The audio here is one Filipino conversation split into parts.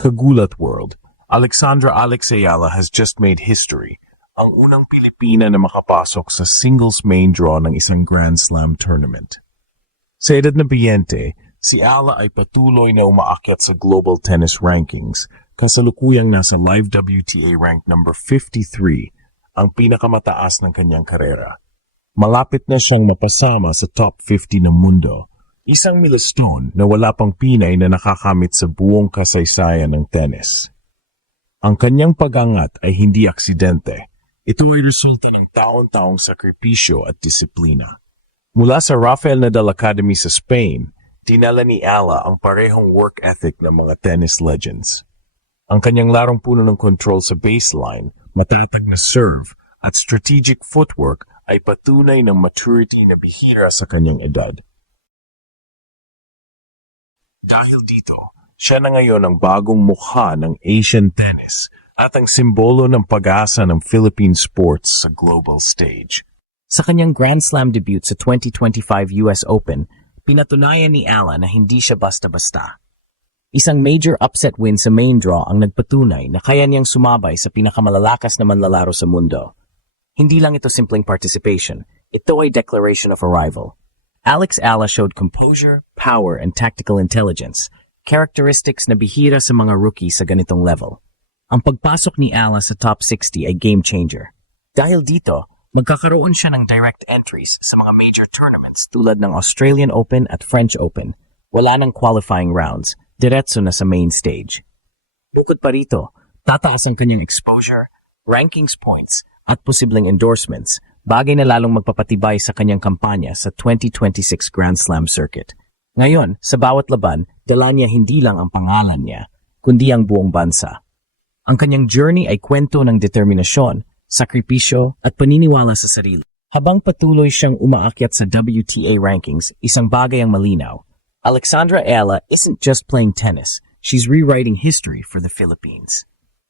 Kagulat World, Alexandra Alex Ayala has just made history. Ang unang Pilipina na makapasok sa singles main draw ng isang Grand Slam tournament. Sa edad na 20, si Ala ay patuloy na umaakyat sa global tennis rankings, kasalukuyang nasa live WTA rank number 53, ang pinakamataas ng kanyang karera. Malapit na siyang mapasama sa top 50 ng mundo. Isang milestone na wala pang Pinay na nakakamit sa buong kasaysayan ng tennis. Ang kanyang pag-angat ay hindi aksidente. Ito ay resulta ng taon-taong sakripisyo at disiplina. Mula sa Rafael Nadal Academy sa Spain, dinala ni Ala ang parehong work ethic ng mga tennis legends. Ang kanyang larong puno ng control sa baseline, matatag na serve, at strategic footwork ay patunay ng maturity na bihira sa kanyang edad. Dahil dito, siya na ngayon ang bagong mukha ng Asian tennis at ang simbolo ng pag-asa ng Philippine sports sa global stage. Sa kanyang Grand Slam debut sa 2025 US Open, pinatunayan ni Ala na hindi siya basta-basta. Isang major upset win sa main draw ang nagpatunay na kaya niyang sumabay sa pinakamalalakas na manlalaro sa mundo. Hindi lang ito simpleng participation, ito ay declaration of arrival. Alex Ala showed composure, power, and tactical intelligence, characteristics na bihira sa mga rookie sa ganitong level. Ang pagpasok ni Ala sa top 60 ay game changer. Dahil dito, magkakaroon siya ng direct entries sa mga major tournaments tulad ng Australian Open at French Open. Wala ng qualifying rounds, diretso na sa main stage. Bukod pa rito, tataas ang kanyang exposure, rankings points, at posibleng endorsements, bagay na lalong magpapatibay sa kanyang kampanya sa 2026 Grand Slam circuit. Ngayon, sa bawat laban, dala niya hindi lang ang pangalan niya, kundi ang buong bansa. Ang kanyang journey ay kwento ng determinasyon, sakripisyo at paniniwala sa sarili. Habang patuloy siyang umaakyat sa WTA rankings, isang bagay ang malinaw. Alexandra Ayala isn't just playing tennis, she's rewriting history for the Philippines.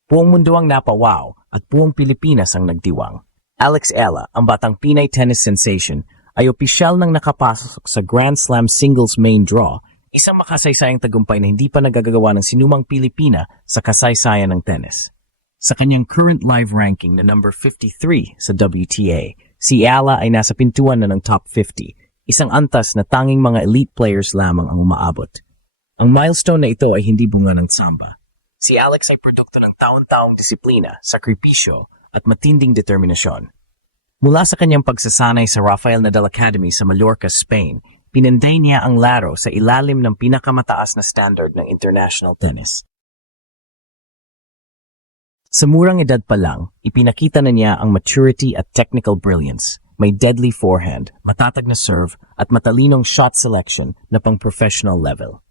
Buong mundo ang napawaw at buong Pilipinas ang nagdiwang. Alex Ayala, ang batang Pinay tennis sensation, ay opisyal nang nakapasok sa Grand Slam singles main draw, isang makasaysayang tagumpay na hindi pa nagagagawa ng sinumang Pilipina sa kasaysayan ng tennis. Sa kanyang current live ranking na number 53 sa WTA, si Ayala ay nasa pintuan na ng top 50, isang antas na tanging mga elite players lamang ang umaabot. Ang milestone na ito ay hindi bunga ng tsamba. Si Alex ay produkto ng taon-taong disiplina, sakripisyo, at matinding determinasyon. Mula sa kanyang pagsasanay sa Rafael Nadal Academy sa Mallorca, Spain, pinanday niya ang laro sa ilalim ng pinakamataas na standard ng international tennis. Sa murang edad pa lang, ipinakita na niya ang maturity at technical brilliance. May deadly forehand, matatag na serve, at matalinong shot selection na pang-professional level.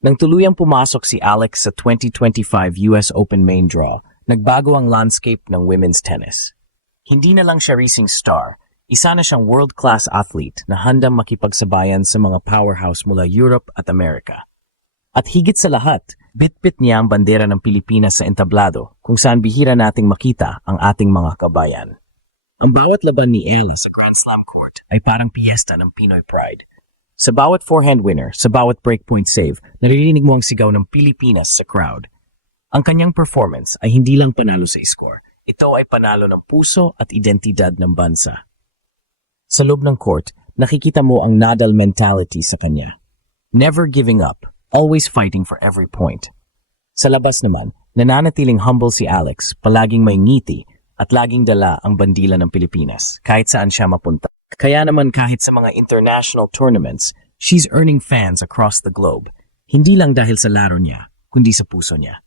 Nang tuluyang pumasok si Alex sa 2025 US Open main draw, nagbago ang landscape ng women's tennis. Hindi na lang siya racing star, isa na siyang world-class athlete na handang makipagsabayan sa mga powerhouse mula Europe at Amerika. At higit sa lahat, bitbit niya ang bandera ng Pilipinas sa entablado kung saan bihira nating makita ang ating mga kabayan. Ang bawat laban ni Ayala sa Grand Slam court ay parang piyesta ng Pinoy pride. Sa bawat forehand winner, sa bawat breakpoint save, naririnig mo ang sigaw ng Pilipinas sa crowd. Ang kanyang performance ay hindi lang panalo sa score. Ito ay panalo ng puso at identidad ng bansa. Sa loob ng court, nakikita mo ang Nadal mentality sa kanya. Never giving up, always fighting for every point. Sa labas naman, nananatiling humble si Alex, palaging may ngiti at laging dala ang bandila ng Pilipinas kahit saan siya mapunta. Kaya naman kahit sa mga international tournaments, she's earning fans across the globe. Hindi lang dahil sa laro niya, kundi sa puso niya.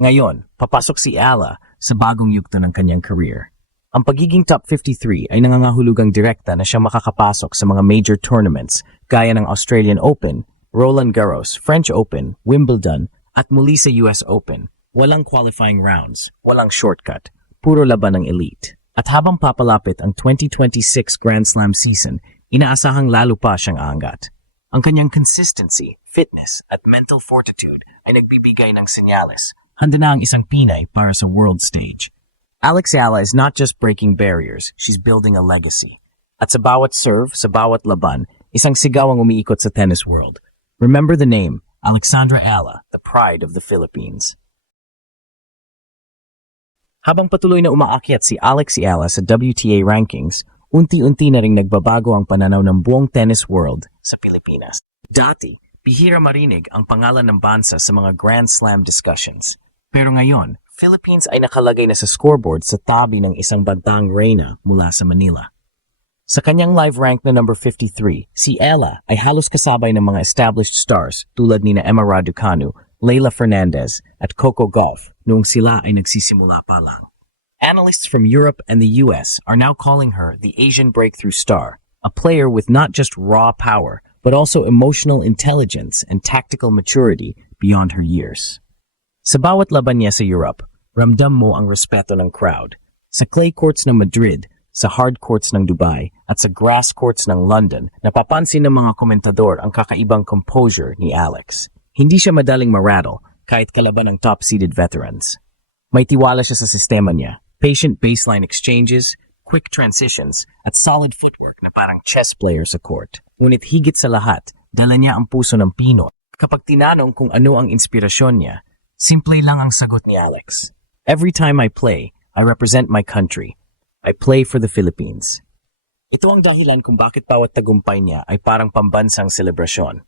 Ngayon, papasok si Ala sa bagong yugto ng kanyang career. Ang pagiging top 53 ay nangangahulugang direkta na siya makakapasok sa mga major tournaments gaya ng Australian Open, Roland Garros, French Open, Wimbledon, at muli sa US Open. Walang qualifying rounds, walang shortcut, puro laban ng elite. At habang papalapit ang 2026 Grand Slam season, inaasahang lalo pa siyang aangat. Ang kanyang consistency, fitness, at mental fortitude ay nagbibigay ng senyales. Handa na ang isang Pinay para sa world stage. Alex Ayala is not just breaking barriers, she's building a legacy. At sa bawat serve, sa bawat laban, isang sigaw ang umiikot sa tennis world. Remember the name, Alexandra Ayala, the pride of the Philippines. Habang patuloy na umaakyat si Alex Ayala sa WTA rankings, unti-unti na ring nagbabago ang pananaw ng buong tennis world sa Pilipinas. Dati, bihira marinig ang pangalan ng bansa sa mga Grand Slam discussions. Pero ngayon, Philippines ay nakalagay na sa scoreboard sa tabi ng isang bantang reyna mula sa Manila. Sa kanyang live rank na number 53, si Ella ay halos kasabay ng mga established stars tulad ni Emma Raducanu, Leila Fernandez at Coco Gauff noong sila ay nagsisimula pa lang. Analysts from Europe and the US are now calling her the Asian breakthrough star, a player with not just raw power, but also emotional intelligence and tactical maturity beyond her years. Sa bawat laban niya sa Europe, ramdam mo ang respeto ng crowd. Sa clay courts ng Madrid, sa hard courts ng Dubai, at sa grass courts ng London, napapansin ng mga komentador ang kakaibang composure ni Alex. Hindi siya madaling marattle kahit kalaban ng top-seeded veterans. May tiwala siya sa sistema niya, patient baseline exchanges, quick transitions, at solid footwork na parang chess player sa court. Ngunit higit sa lahat, dala niya ang puso ng Pinoy. Kapag tinanong kung ano ang inspirasyon niya, simple lang ang sagot ni Alex. Every time I play, I represent my country. I play for the Philippines. Ito ang dahilan kung bakit bawat tagumpay niya ay parang pambansang selebrasyon.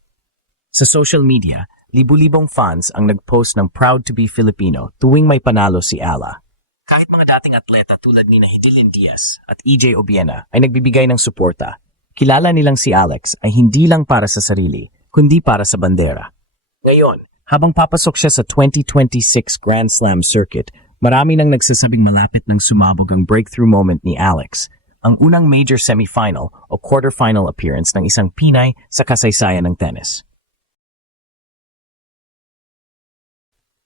Sa social media, libu-libong fans ang nag-post ng proud to be Filipino tuwing may panalo si Ella. Kahit mga dating atleta tulad ni Hidilyn Diaz at EJ Obiena ay nagbibigay ng suporta, kilala nilang si Alex ay hindi lang para sa sarili, kundi para sa bandera. Ngayon, habang papasok siya sa 2026 Grand Slam circuit, marami nang nagsasabing malapit ng sumabog ang breakthrough moment ni Alex, ang unang major semifinal o quarterfinal appearance ng isang Pinay sa kasaysayan ng tennis.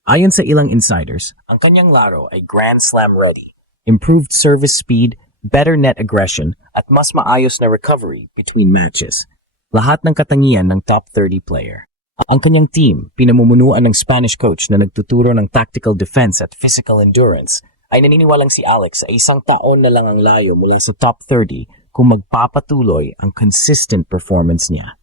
Ayon sa ilang insiders, ang kanyang laro ay Grand Slam ready, improved service speed, better net aggression, at mas maayos na recovery between matches. Lahat ng katangian ng top 30 player. Ang kanyang team, pinamumunuan ng Spanish coach na nagtuturo ng tactical defense at physical endurance, ay naniniwalang si Alex ay isang taon na lang ang layo mula sa top 30 kung magpapatuloy ang consistent performance niya.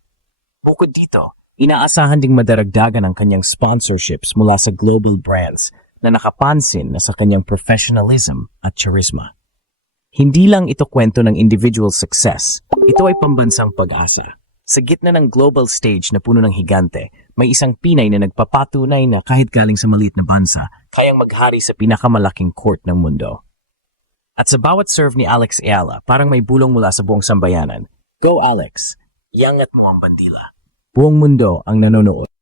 Bukod dito, inaasahan ding madaragdagan ang kanyang sponsorships mula sa global brands na nakapansin na sa kanyang professionalism at charisma. Hindi lang ito kwento ng individual success, ito ay pambansang pag-asa. Sa gitna ng global stage na puno ng higante, may isang Pinay na nagpapatunay na kahit galing sa maliit na bansa, kayang maghari sa pinakamalaking court ng mundo. At sa bawat serve ni Alex Ayala, parang may bulong mula sa buong sambayanan. Go Alex! Iangat mo ang bandila. Buong mundo ang nanonood.